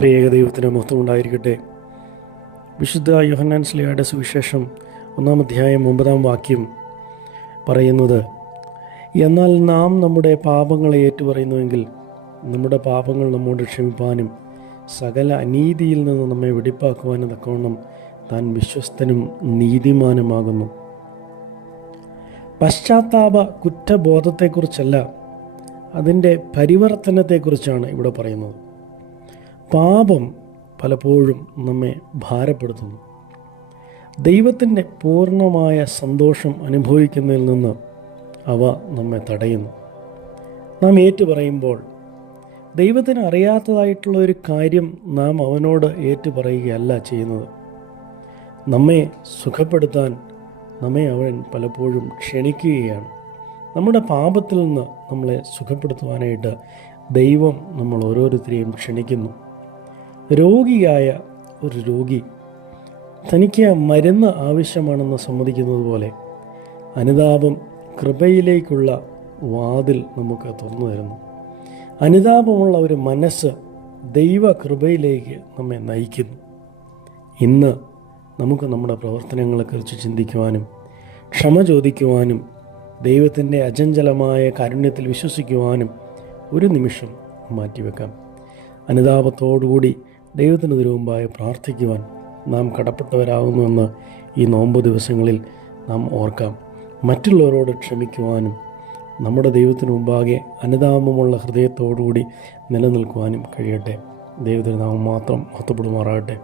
പ്രിയേക ദൈവത്തിന് മൊത്തം ഉണ്ടായിരിക്കട്ടെ. വിശുദ്ധ യോഹന്നാൻ സ്ലിയുടെ സുവിശേഷം ഒന്നാം അധ്യായം ഒമ്പതാം വാക്യം പറയുന്നത് എന്നാൽ നാം നമ്മുടെ പാപങ്ങളെ ഏറ്റുപറയുന്നുവെങ്കിൽ നമ്മുടെ പാപങ്ങൾ നമ്മോട് ക്ഷമിപ്പാനും സകല അനീതിയിൽ നിന്ന് നമ്മെ വെടിപ്പാക്കുവാനും തക്കവണ്ണം താൻ വിശ്വസ്തനും നീതിമാനുമാകുന്നു. പശ്ചാത്താപ കുറ്റബോധത്തെക്കുറിച്ചല്ല അതിന്റെ പരിവർത്തനത്തെക്കുറിച്ചാണ് ഇവിടെ പറയുന്നത്. പാപം പലപ്പോഴും നമ്മെ ഭാരപ്പെടുത്തുന്നു. ദൈവത്തിന്റെ പൂർണമായ സന്തോഷം അനുഭവിക്കുന്നതിൽ നിന്ന് അവ നമ്മെ തടയുന്നു. നാം ഏറ്റുപറയുമ്പോൾ ദൈവത്തിന് അറിയാത്തതായിട്ടുള്ള ഒരു കാര്യം നാം അവനോട് ഏറ്റുപറയുകയല്ല ചെയ്യുന്നത്. നമ്മെ സുഖപ്പെടുത്താൻ നമ്മെ അവൻ പലപ്പോഴും ക്ഷണിക്കുകയാണ്. നമ്മുടെ പാപത്തിൽ നിന്ന് നമ്മളെ സുഖപ്പെടുത്തുവാനായിട്ട് ദൈവം നമ്മൾ ഓരോരുത്തരെയും ക്ഷണിക്കുന്നു. രോഗിയായ ഒരു രോഗി തനിക്ക് മരുന്ന് ആവശ്യമാണെന്ന് സമ്മതിക്കുന്നത് പോലെ അനുതാപം കൃപയിലേക്കുള്ള വാതിൽ നമുക്ക് തുറന്നു തരുന്നു. അനുതാപമുള്ള ഒരു മനസ്സ് ദൈവ കൃപയിലേക്ക് നമ്മെ നയിക്കുന്നു. ഇന്ന് നമുക്ക് നമ്മുടെ പ്രവർത്തനങ്ങളെക്കുറിച്ച് ചിന്തിക്കുവാനും ക്ഷമ ചോദിക്കുവാനും ദൈവത്തിന്റെ അചഞ്ചലമായ കാരുണ്യത്തിൽ വിശ്വസിക്കുവാനും ഒരു നിമിഷം മാറ്റിവെക്കാം. അനുതാപത്തോടുകൂടി ദൈവത്തിന് മുമ്പായി പ്രാർത്ഥിക്കുവാൻ നാം കടപ്പെട്ടവരാകുന്നുവെന്ന് ഈ നോമ്പ് ദിവസങ്ങളിൽ നാം ഓർക്കാം. മറ്റുള്ളവരോട് ക്ഷമിക്കുവാനും നമ്മുടെ ദൈവത്തിന് മുമ്പാകെ അനുതാപമുള്ള ഹൃദയത്തോടുകൂടി നിലനിൽക്കുവാനും കഴിയട്ടെ. ദൈവത്തിന് നാം മാത്രം ഒത്തപ്പെടുമാറാകട്ടെ